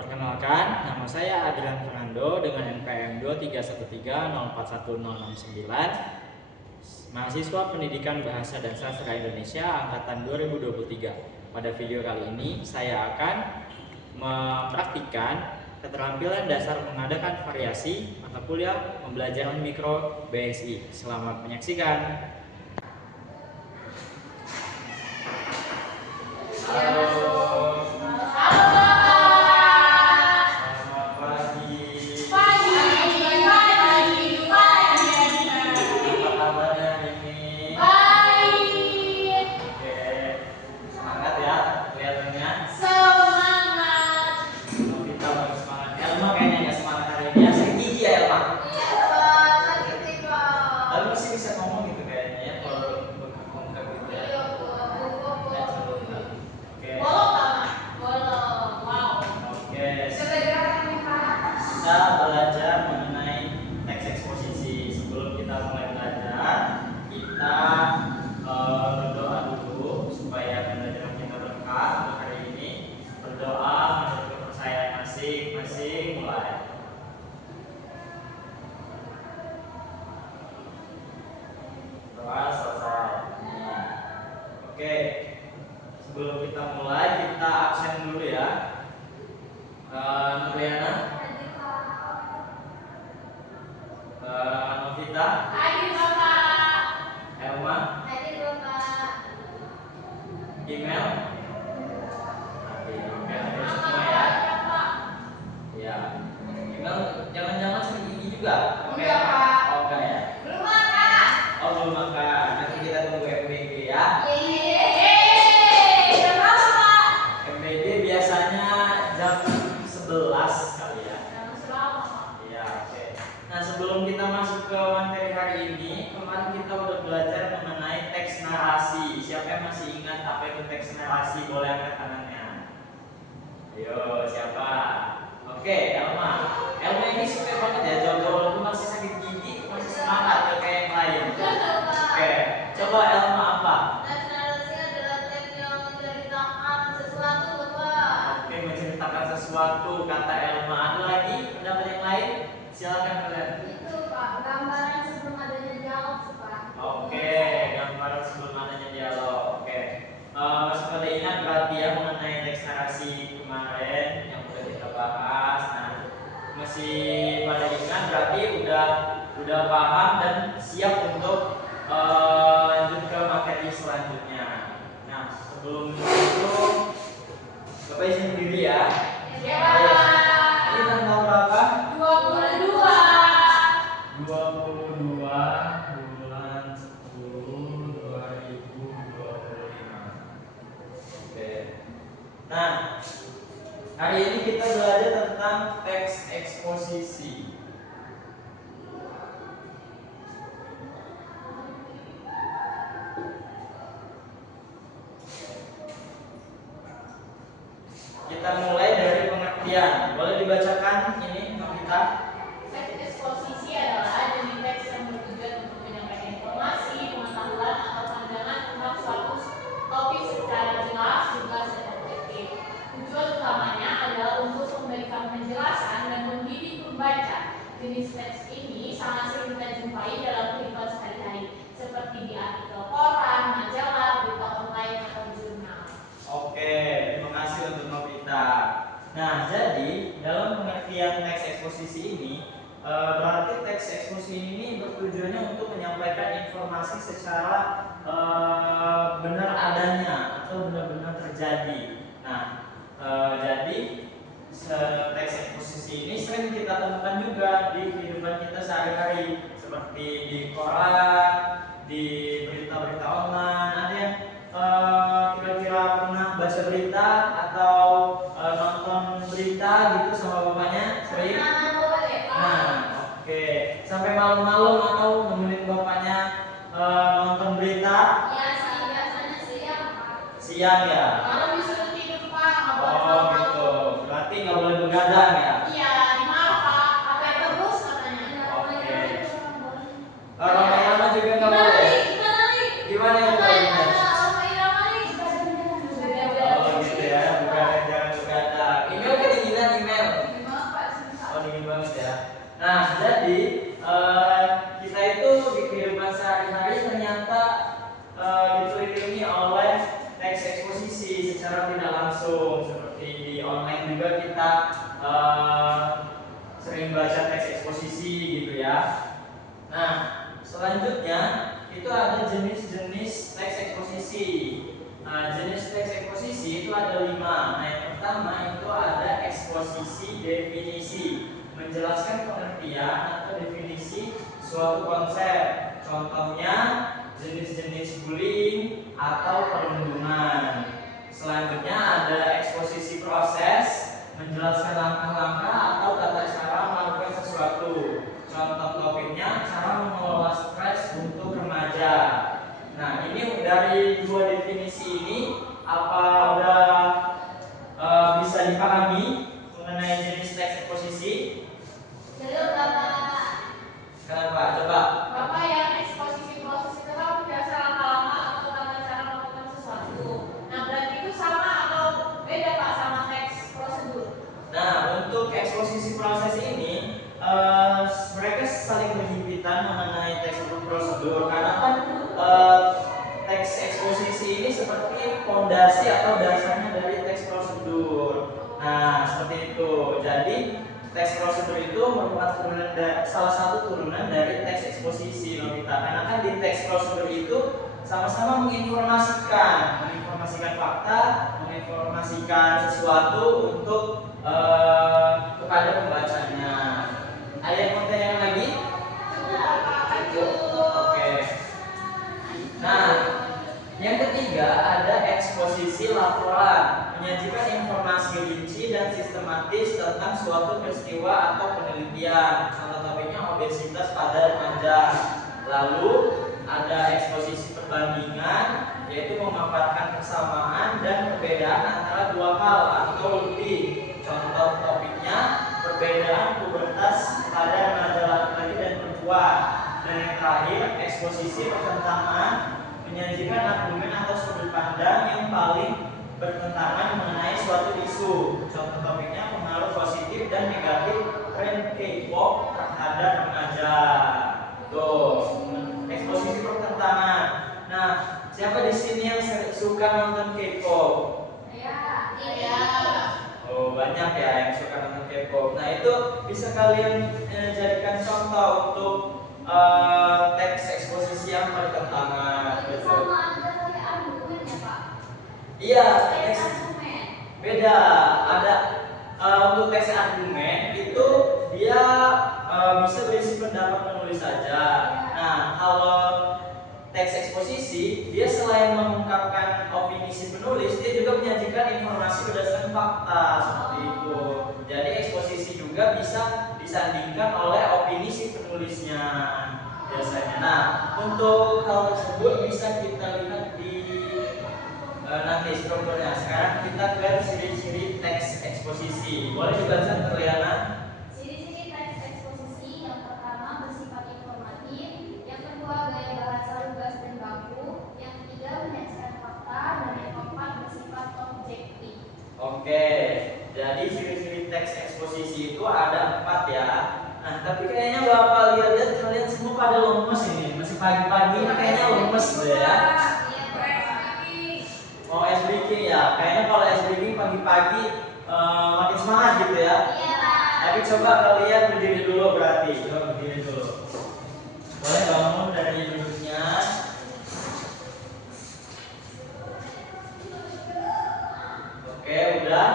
Perkenalkan, nama saya Adrian Fernando dengan NPM 231304109, mahasiswa Pendidikan Bahasa dan Sastra Indonesia angkatan 2023. Pada video kali ini saya akan mempraktikkan keterampilan dasar mengadakan variasi mata kuliah pembelajaran mikro BSI. Selamat menyaksikan. Kita belajar mengenai teks eksposisi. Sebelum kita mulai belajar, kita berdoa dulu supaya pembelajaran kita berkah untuk hari ini. Berdoa menurut kepercayaan masing-masing. Mulai. Doa selesai. Oke. Sebelum kita mulai, kita absen dulu ya. Nuriana, Novita, Hadir Bapak. Elma, Hadir Bapak. Email, hadir. Oke, hadir semua ya. Ya. Email, jangan-jangan sakit gigi juga. Oke. Enggak, Pak. Oh, enggak ya. Belum makan. Oh, belum makan. Nanti kita tunggu MBG ya. Jam berapa, Pak? MBG biasanya jam 11 kali ya. Selamat, Pak. Iya, oke. Nah, sebelum kita masuk ke materi hari ini, kemarin kita udah belajar mengenai teks narasi. Siapa yang masih ingat apa itu teks narasi? Boleh angkat tangannya. Ayo, siapa? Oke, Elma. Elma ini suka banget ya jawab-jawab, walaupun masih sakit gigi, masih semangat ya kayak yang lain. Oke, coba Elma apa? Teks narasi adalah teks yang menceritakan sesuatu, Bapak. Oke, menceritakan sesuatu, kata Elma. Ada lagi pendapat yang lain? Silakan kalian. Itu, Pak, gambaran sebelum adanya dialog, Pak. Oke, gambaran sebelum adanya dialog. Oke, masih pada ingat berarti ya mengenai teks narasi kemarin yang udah kita bahas. Nah, masih pada ingat berarti udah paham dan siap untuk lanjut ke materi selanjutnya. Nah, sebelum itu Bapak izin diri ya. Ya, Ayo. Pak. Ini tanggal berapa? 22. 22 bulan 10 2025. Oke. Nah, hari ini kita belajar tentang teks eksposisi. Kita mulai dari pengertian. Boleh dibacakan ini, Novita? Teks eksposisi adalah jenis teks yang bertujuan untuk menyampaikan informasi, pengetahuan, atau pandangan tentang suatu topik secara jelas, jelas dan objektif. Tujuan utamanya adalah untuk memberikan penjelasan dan mendidik pembaca. Jenis teks ini sangat sering kita jumpai dalam kehidupan sehari-hari, seperti di artikel koran, majalah, berita online, atau jurnal. Oke, terima kasih untuk Novita. Nah, jadi dalam pengertian teks eksposisi ini berarti teks eksposisi ini bertujuannya untuk menyampaikan informasi secara benar adanya atau benar-benar terjadi. Nah, jadi teks eksposisi ini sering kita temukan juga di kehidupan kita sehari-hari, seperti di koran, di berita-berita online. Ada yang kira-kira pernah baca berita atau nonton berita gitu sama bapaknya? Sering? Nah, oke. Sampai malam-malam atau nemenin bapaknya nonton berita? Ya sih, biasanya siang, Pak. Siang ya? Kalau disuruh tidur, Pak, nggak boleh Oh nonton. gitu. Berarti nggak boleh begadang ya? Iya, dimarah, Pak. Apa terus katanya? Oke. Roma Irama juga nggak boleh. Gimana ya Pak Dinas? Oh gitu ya, begadang jangan begadang. Email kedinginan email. tidak langsung. Seperti di online juga kita sering baca teks eksposisi gitu ya. Nah, selanjutnya itu ada jenis-jenis teks eksposisi. Nah, jenis teks eksposisi itu ada 5. Nah, yang pertama itu ada eksposisi definisi, menjelaskan pengertian atau definisi suatu konsep. Contohnya jenis-jenis bullying atau perundungan. Selanjutnya ada eksposisi proses, menjelaskan langkah-langkah atau tata cara melakukan sesuatu. Contoh topiknya cara mengelola stres untuk remaja. Nah, ini dari 2 definisi ini apa udah bisa dipahami mengenai jenis teks eksposisi? Belum Bapak. Kenapa? Coba. Bapak yang eksposisi proses itu kan biasa langkah-langkah atau tata cara melakukan sesuatu. Nah, berarti itu sama atau beda Pak sama teks prosedur? Nah, untuk eksposisi proses ini mereka saling berhimpitan mengenai teks prosedur karena kan teks eksposisi ini seperti fondasi atau dasarnya dari teks prosedur. Nah, seperti itu. Jadi teks prosedur itu merupakan salah satu turunan dari teks eksposisi loh kita. Karena kan di teks prosedur itu sama-sama menginformasikan fakta, menginformasikan sesuatu untuk kepada pembacanya. Ada yang mau tanya lagi? Oke. Nah, yang ketiga ada eksposisi laporan, menyajikan informasi rinci dan sistematis tentang suatu peristiwa atau penelitian. Contoh topiknya obesitas pada remaja. Lalu ada eksposisi perbandingan, yaitu memaparkan persamaan dan perbedaan antara 2 hal atau lebih. Contoh topiknya perbedaan pubertas pada remaja laki-laki dan perempuan. Dan yang terakhir eksposisi pertentangan, menyajikan argumen atau sudut pandang yang paling bertentangan mengenai suatu isu. Contoh topiknya pengaruh positif dan negatif tren K-pop terhadap remaja. Tuh, eksposisi pertentangan. Nah, siapa di sini yang suka nonton K-pop? Iya. Oh, banyak ya yang suka nonton K-pop. Nah, itu bisa kalian jadikan contoh untuk teks eksposisi yang bertentangan. Betul. Iya, teks beda. Ada untuk teks argumen itu dia bisa berisi pendapat penulis saja. Nah, kalau teks eksposisi dia selain mengungkapkan opini si penulis, dia juga menyajikan informasi berdasarkan fakta seperti itu. Jadi eksposisi juga bisa disandingkan oleh opini si penulisnya biasanya. Nah, untuk hal tersebut bisa kita lihat di nanti strukturnya. Sekarang kita ke ciri-ciri teks eksposisi. Boleh dibaca Triana? Ciri-ciri teks eksposisi yang pertama bersifat informatif, yang kedua gaya bahasa lugas dan baku, yang ketiga menyajikan fakta, dan yang keempat bersifat objektif. Oke, jadi ciri-ciri teks eksposisi itu ada 4 ya. Nah, tapi kayaknya Bapak lihat kalian semua pada lemes ini. Masih pagi-pagi ini kayaknya lemes deh ya. Oh, SBK ya. Kayaknya kalau SBK pagi-pagi makin semangat gitu ya. Tapi coba kalian berdiri dulu berarti. Coba berdiri dulu. Boleh bangun dari duduknya. Oke, udah.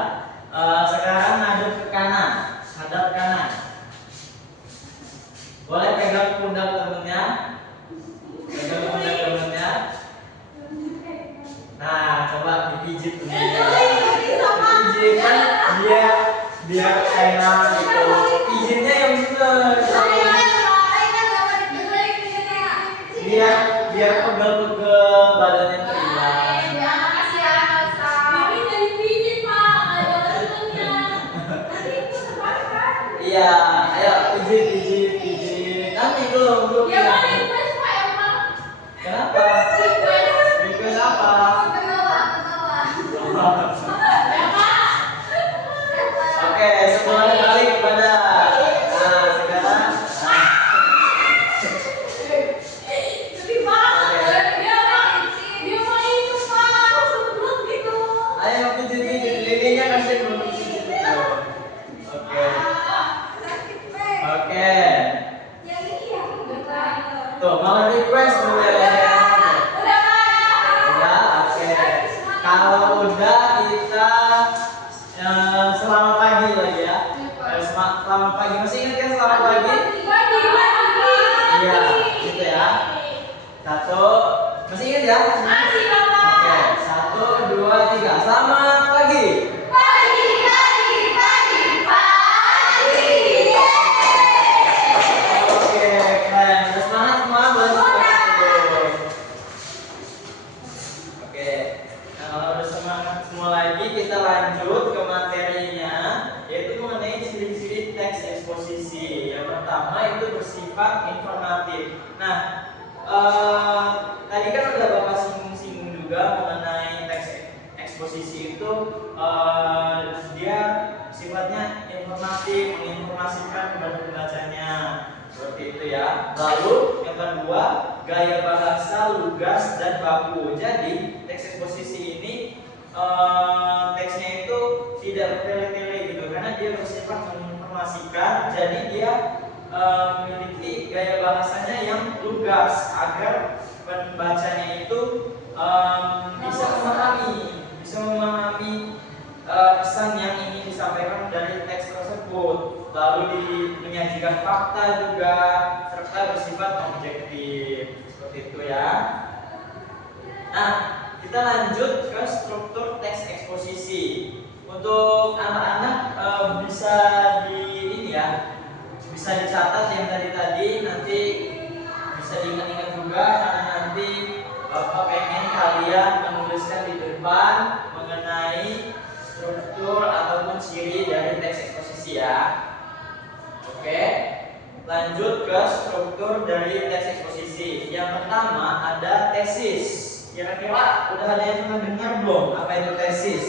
Sekarang ngadep ke kanan. Hadap kanan. Boleh pegang pundak temennya. Pegang pundak temennya. Nah, coba dipijit dulu. Dipijit kan dia enak gitu. Pijitnya yang bener. Biar pegel-pegel badannya teriak. Iya, ayo pijit. Nanti belum. Kenapa? Request apa? Oke, semuanya balik kepada. Nah, sekarang. Ayo pijit requestin belum gitu. Oke. Oke. Tuh, malah request boleh. Udah, oke. Kalau udah kita selamat pagi lagi ya. Selamat pagi. Masih ingat kan selamat pagi? Iya, gitu ya. Satu, masih ingat ya? Masih, Bapak. Oke, 1, 2, 3. Selamat pagi. Oke, keren. Udah semangat semua, boleh semangat dulu. Oke, nah kalau udah semangat semua lagi, kita lanjut ke materinya, yaitu mengenai ciri-ciri teks eksposisi. Yang pertama itu bersifat informatif. Nah, tadi kan udah Bapak singgung-singgung juga mengenai teks eksposisi itu, dia sifatnya informatif, menginformasikan kepada pembacanya, seperti itu ya. Lalu yang kedua, gaya bahasa lugas dan baku. Jadi teks eksposisi ini teksnya itu tidak bertele-tele gitu, karena dia bersifat menginformasikan. Jadi dia memiliki gaya bahasanya yang lugas agar pembacanya itu bisa memahami pesan yang ingin disampaikan dari teks tersebut, lalu menyajikan fakta juga, serta bersifat objektif, seperti itu ya. Nah, kita lanjut ke struktur teks eksposisi. Untuk anak-anak bisa bisa dicatat yang tadi nanti bisa diingat-ingat juga, karena nanti Bapak pengen kalian menuliskan di depan mengenai struktur ataupun ciri dari teks eksposisi ya. Oke, lanjut ke struktur dari teks eksposisi. Yang pertama ada tesis. Kira-kira udah ada yang pernah dengar belum apa itu tesis?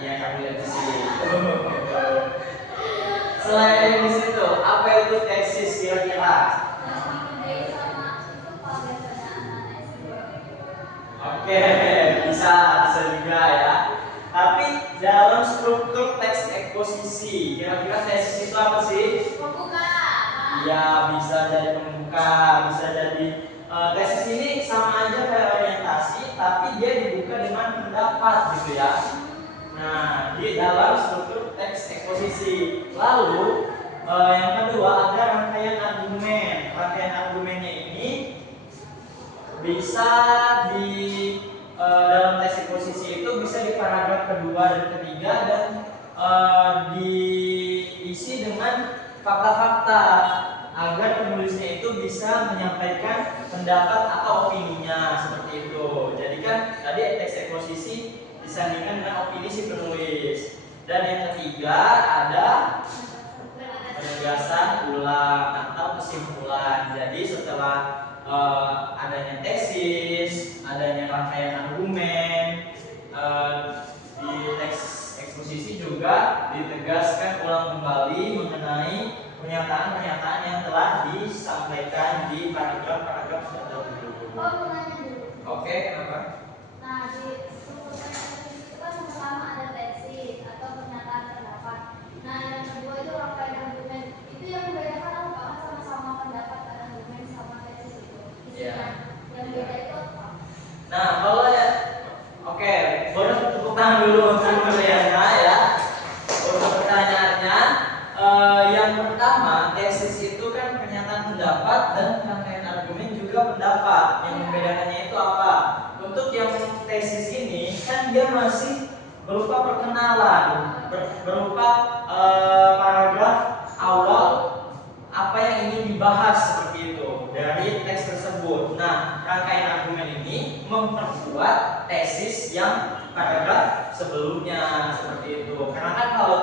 Iya, kamu lihat di sini. Selain di situ, apa itu tesis kira-kira? Oke, bisa juga ya. Tapi dalam struktur teks eksposisi, kira-kira tesis itu apa sih? Pembuka. Iya, bisa jadi pembuka, bisa jadi tesis ini sama aja kayak orientasi, tapi dia dibuka dengan pendapat gitu ya. Nah, di dalam struktur teks eksposisi. Lalu yang kedua ada rangkaian argumen. Rangkaian argumennya ini bisa di dalam teks eksposisi itu bisa di paragraf kedua dan ketiga, dan diisi dengan fakta-fakta agar penulisnya itu bisa menyampaikan pendapat atau opininya, seperti itu. Jadi kan tadi teks eksposisi disandingkan dengan opini si penulis. Dan yang ketiga ada penegasan ulang atau kesimpulan. Jadi setelah adanya tesis, adanya rangkaian argumen, di teks eksposisi juga ditegaskan ulang kembali mengenai pernyataan-pernyataan yang telah disampaikan di paragraf-paragraf terdahulu. Oke, kenapa? Nah, di struktur teks eksposisi itu kan pertama ada tesis atau pernyataan pendapat. Nah, yang kedua itu rangkaian argumen. Itu yang membedakan apa? Sama-sama pendapat dan argumen sama tesis itu. Isinya. Yang beda itu apa? Nah, kalau ya, oke, boleh tepuk tangan dulu untuk Mariana ya. Untuk pertanyaannya, yang pertama tesis itu kan pernyataan pendapat dan rangkaian argumen juga pendapat. Yang membedakannya itu apa? Untuk yang tesis ini kan dia masih berupa perkenalan, berupa paragraf awal apa yang ingin dibahas, seperti itu dari teks tersebut. Nah, rangkaian argumen ini memperkuat tesis yang paragraf sebelumnya, seperti itu. Karena kan kalau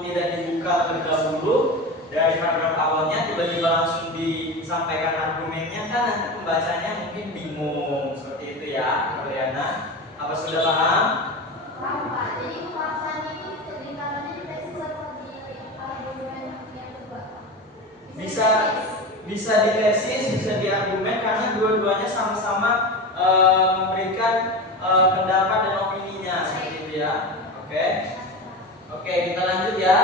tidak dibuka terlebih dahulu dari paragraf awalnya, tiba-tiba langsung disampaikan argumennya, kan nanti pembacanya mungkin bingung, seperti itu ya, Mariana. Apa sudah paham? Paham, Pak. Jadi pembahasan ini peningkatannya di tesis atau di argumen yang kedua? Bisa di tesis, bisa di argumen, karena dua-duanya sama-sama memberikan pendapat dan opininya seperti itu ya. Oke. Oke, kita lanjut ya.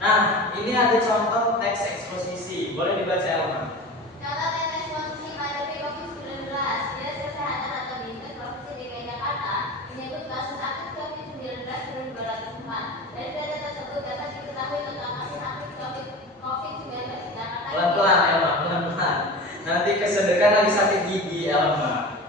Nah, ini ada contoh teks eksposisi. Boleh dibaca Elma? Contoh teks eksposisi pandemi COVID-19. Dinas Kesehatan atau Dinkes Provinsi DKI Jakarta menyebut kasus aktif COVID-19 1204. Dari data tersebut dapat diketahui tentang kasus aktif COVID-19 di Jakarta. Pelan-pelan Elma, pelan-pelan. Nanti kesedekan lagi sakit gigi Elma.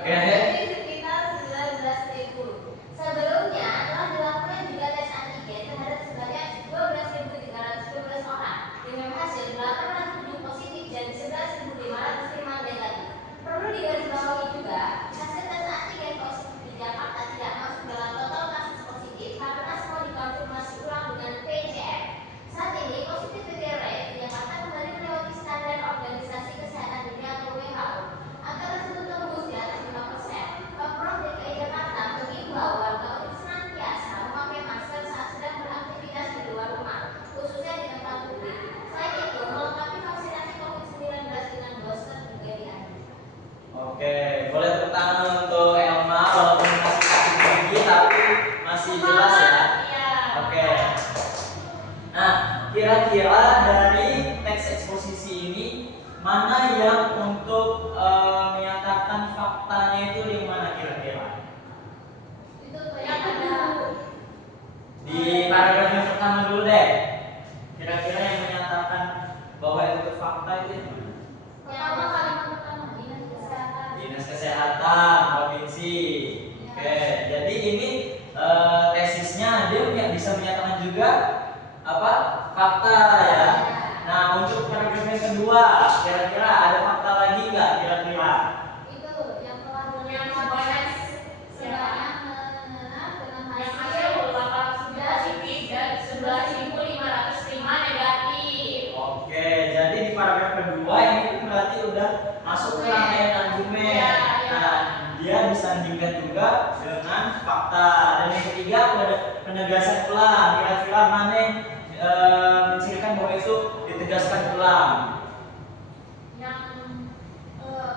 Oke. Sekitar 19.000. Sebelumnya telah dilakukan juga tes antigen terhadap sebanyak 12.312 orang dengan hasil 807 positif dan 11.505 negatif. Perlu digarisbawahi juga, hasil tes antigen positif di Jakarta tidak masuk dalam total kasus positif karena semua dikonfirmasi ulang dengan PCR. Saat ini positivity rate di Jakarta kembali melewati standar Organisasi Kesehatan Dunia atau WHO. Angka tersebut tembus di atas 5%. Pemprov DKI Jakarta mengimbau warga untuk senantiasa memakai masker saat sedang beraktivitas di luar rumah, khususnya di tempat publik. Selain itu, melengkapi vaksinasi COVID-19 dengan booster juga dianjurkan. Oke, boleh tepuk tangan untuk Elma walaupun masih sakit gigi tapi masih jelas ya. Oke. Nah, kira-kira dari teks eksposisi ini mana yang untuk menyatakan faktanya itu yang mana kira-kira? Itu yang ada Di paragraf yang pertama dulu deh. Kira-kira yang menyatakan bahwa itu fakta itu yang mana? pertama kalimat pertama Dinas Kesehatan. Dinas Kesehatan Provinsi. Oke, jadi ini tesisnya dia bisa menyatakan juga apa? Fakta ya. Nah, untuk paragraf yang kedua, kira-kira ada fakta lagi nggak kira-kira? Itu yang telah Yang sebanyak sebanyak dengan yang hasil hasil 8 positif dan 11.505 negatif. Oke, jadi di paragraf kedua ini kan berarti udah masuk ke rangkaian argumen. Ya. Nah, dia disandingkan juga dengan fakta. Dan yang ketiga penegasan ulang. Kira-kira mana yang mencirikan bahwa itu ditegaskan ulang? Yang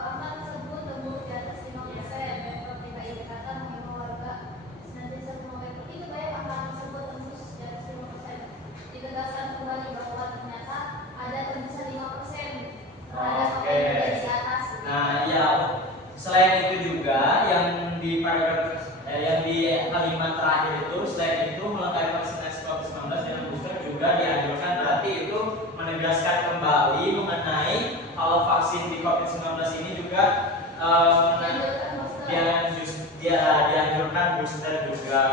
angka tersebut tembus di atas 5%. Pemprov DKI Jakarta mengimbau warga senantiasa memakai masker. Itu banyak angka tersebut tembus di atas 5%. Ditegaskan kembali bahwa ternyata ada tembusan 5% terhadap apa yang terjadi di atas. Nah, ya selain itu juga yang di paragraf yang di kalimat terakhir itu selain itu melengkapi vaksinasi COVID-19 dengan booster juga dianjurkan, berarti itu menegaskan kembali mengenai kalau vaksin di COVID-19 ini juga dianjurkan booster juga.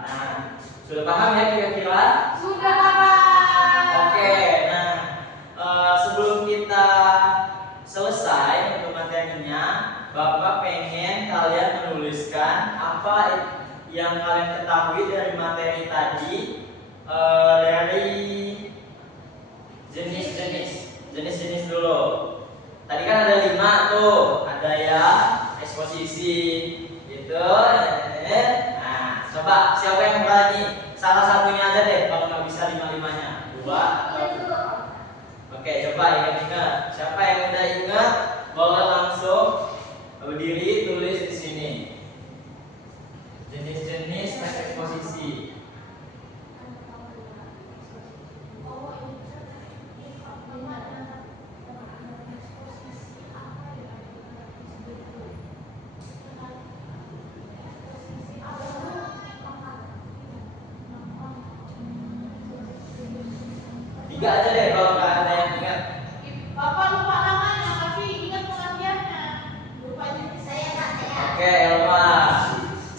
Nah, sudah paham ya kira-kira? sudah Bapak. Oke, nah sebelum kita selesai untuk materinya, Bapak pengen kalian menuliskan apa yang kalian ketahui dari materi tadi, dari jenis-jenis dulu. Tadi kan ada 5 tuh, ada ya eksposisi itu. Nah, coba siapa yang berani? Salah satunya aja deh, kalau nggak bisa 5-5-nya. 2 atau Oke, coba ingat-ingat. Siapa yang udah ingat, boleh langsung berdiri tulis di sini. Jenis-jenis teks eksposisi. Tiga aja deh kalau nggak ada yang ingat. Bapak lupa namanya tapi ingat pengertiannya. Lupa juga. Saya Kak, saya. Oke, Elma.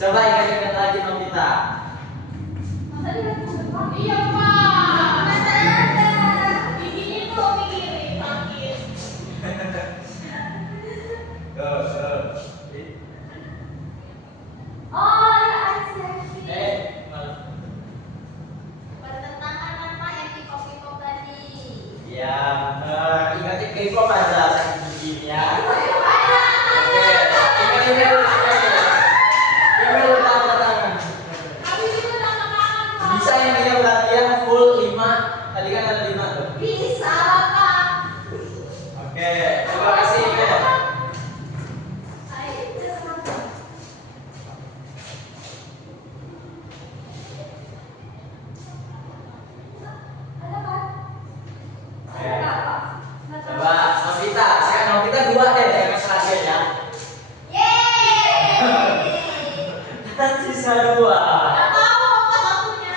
Coba ingat-ingat lagi Novita. Iya Pak. Giginya tuh mikirin sakit. Go. Oh, ya asli. Malah. Bertentangan apa yang di copy-copy tadi? Ya, ingatin K-pop aja sakit gigi ya. Oke, email tanda tangan. Tapi itu tangan Pak. Bisa yang dia perhatian sisa 2. Nggak tahu apa waktunya.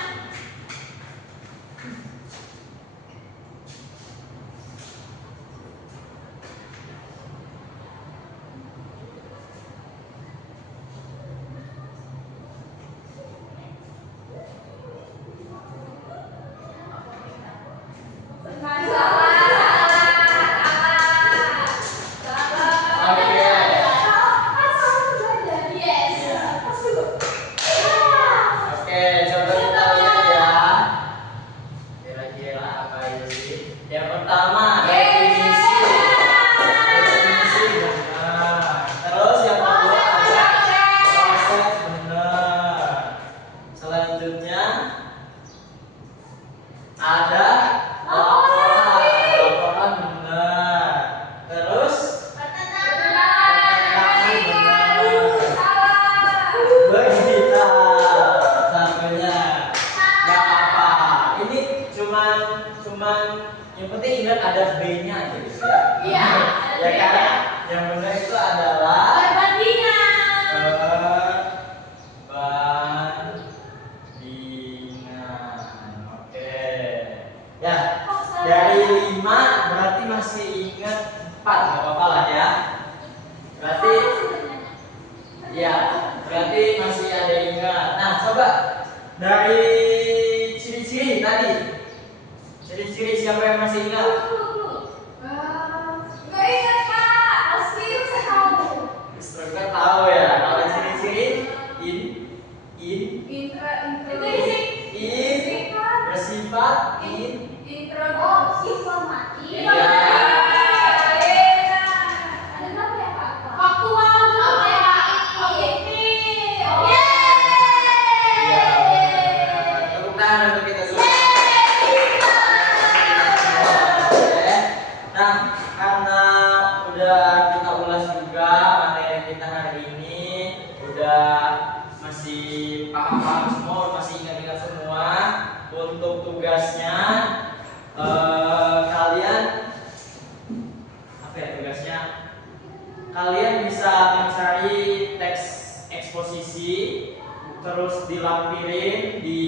Oke, coba kita lihat ya. Kira-kira apa ini? Yang pertama, definisi. Definisi benar. Terus yang kedua ada proses benar. Selanjutnya ada laporan. Laporan benar. Terus berita sampelnya nggak apa. Ini cuman yang penting ingat ada B-nya aja gitu ya. Iya, ada Ya kan? B-nya. Yang benar itu adalah Perbandingan. perbandingan. Oke. Ya, dari 5 berarti masih ingat 4, nggak apa-apa lah ya. Berarti ya, berarti masih ada ingat. Nah, coba dari ciri-ciri tadi. Ciri-ciri siapa yang masih ingat? Instruktur tahu ya. Kalau ciri-ciri in bersifat Faktual juga. ya. Tepuk tangan untuk kita semua. Oke. Nah, karena udah kita ulas juga materi kita hari ini, udah masih paham-paham semua, masih ingat-ingat semua. Untuk tugasnya kalian apa ya tugasnya? Kalian bisa mencari teks eksposisi, terus dilampirin di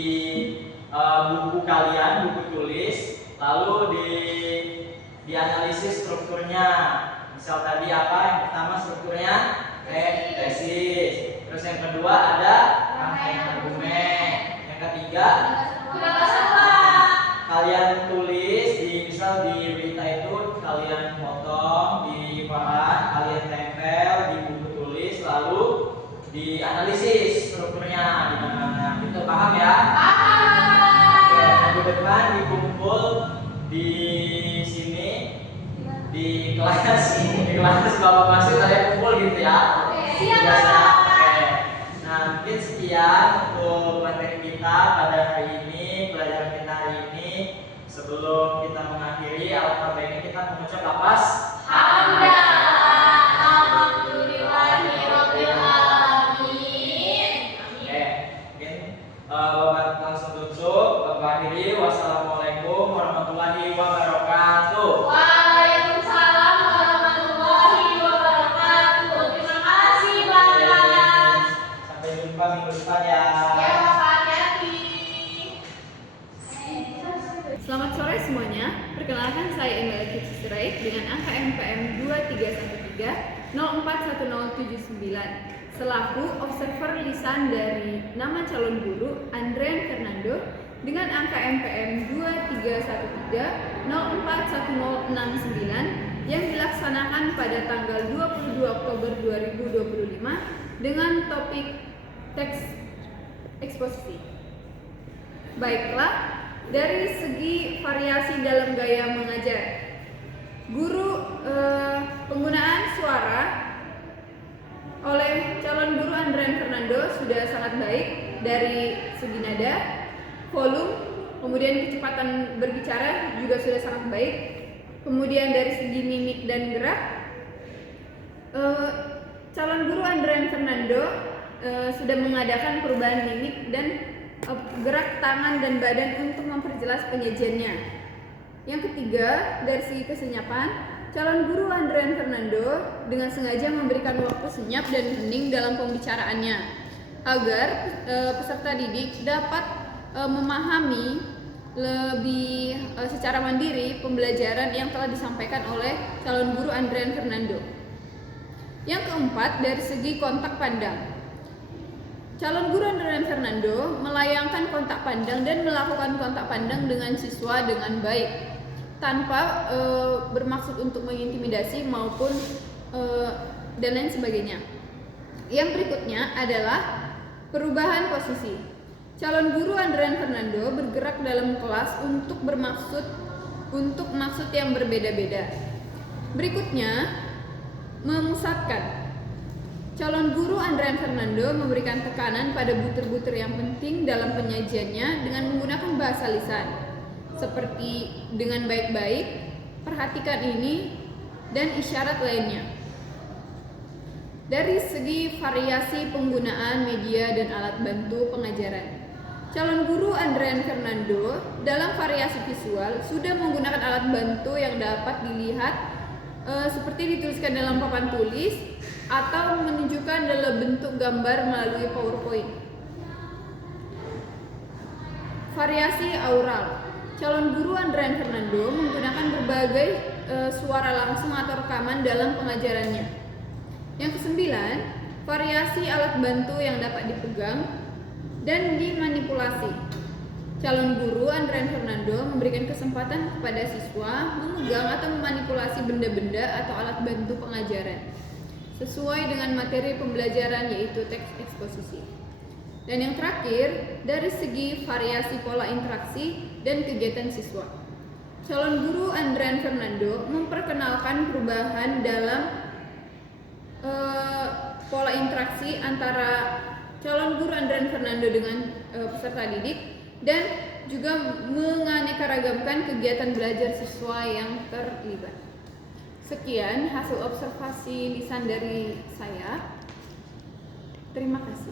buku kalian, buku tulis, lalu dianalisis strukturnya. Misal tadi apa? Yang pertama strukturnya tesis. Terus yang kedua ada rangkaian argumen. Yang ketiga kalian tulis misal di berita itu kalian potong di koran, kalian tempel di buku tulis, lalu dianalisis strukturnya di mana-mana. Itu paham ya? Oke, minggu depan dikumpul di sini di kelas bapak masuk kalian kumpul gitu ya. Tugasnya. Oke. Nah, mungkin sekian untuk materi kita pada hari ini, pelajaran kita hari ini. Sebelum kita mengakhiri, alangkah baiknya kita mengucap lafaz Oke, mungkin Bapak langsung tutup. Bapak akhiri. Wassalamualaikum warahmatullahi wabarakatuh. Waalaikumsalam warahmatullahi wabarakatuh. Terima kasih, Bapak. Sampai jumpa minggu depan ya. Ya, Bapak, hati-hati. Selamat sore semuanya. Perkenalkan saya Emilia Kipsi Sirait dengan angka MPM 2313-041079 selaku observer lisan dari nama calon guru Andrean Fernando dengan angka MPM 2313-041069 yang dilaksanakan pada tanggal 22 Oktober 2025 dengan topik teks eksposisi. Baiklah, dari segi variasi dalam gaya mengajar, penggunaan suara oleh calon guru Andrean Fernando sudah sangat baik dari segi nada, volume, kemudian kecepatan berbicara juga sudah sangat baik. Kemudian dari segi mimik dan gerak, calon guru Andrean Fernando sudah mengadakan perubahan mimik dan gerak tangan dan badan untuk memperjelas penyajiannya. Yang ketiga, dari segi kesenyapan, calon guru Andrean Fernando dengan sengaja memberikan waktu senyap dan hening dalam pembicaraannya. agar peserta didik dapat memahami lebih secara mandiri pembelajaran yang telah disampaikan oleh calon guru Andrian Fernando. Yang keempat, dari segi kontak pandang. Calon guru Andrian Fernando melayangkan kontak pandang dan melakukan kontak pandang dengan siswa dengan baik, tanpa bermaksud untuk mengintimidasi maupun dan lain sebagainya. Yang berikutnya adalah perubahan posisi. Calon guru Andrian Fernando bergerak dalam kelas untuk maksud yang berbeda-beda. Berikutnya, memusatkan. Calon guru Andrian Fernando memberikan tekanan pada butir-butir yang penting dalam penyajiannya dengan menggunakan bahasa lisan, seperti dengan baik-baik, perhatikan ini, dan isyarat lainnya. Dari segi variasi penggunaan media dan alat bantu pengajaran, calon guru Andrian Fernando dalam variasi visual sudah menggunakan alat bantu yang dapat dilihat seperti dituliskan dalam papan tulis atau menunjukkan dalam bentuk gambar melalui PowerPoint. Variasi aural. Calon guru Andrian Fernando menggunakan berbagai suara langsung atau rekaman dalam pengajarannya. Yang kesembilan, variasi alat bantu yang dapat dipegang dan dimanipulasi. Calon guru Andrian Fernando memberikan kesempatan kepada siswa memegang atau memanipulasi benda-benda atau alat bantu pengajaran sesuai dengan materi pembelajaran, yaitu teks eksposisi. Dan yang terakhir, dari segi variasi pola interaksi dan kegiatan siswa, calon guru Andrian Fernando memperkenalkan perubahan dalam pola interaksi antara calon guru Andrian Fernando dengan peserta didik, dan juga menganeka-ragamkan kegiatan belajar siswa yang terlibat. Sekian hasil observasi lisan dari saya. Terima kasih.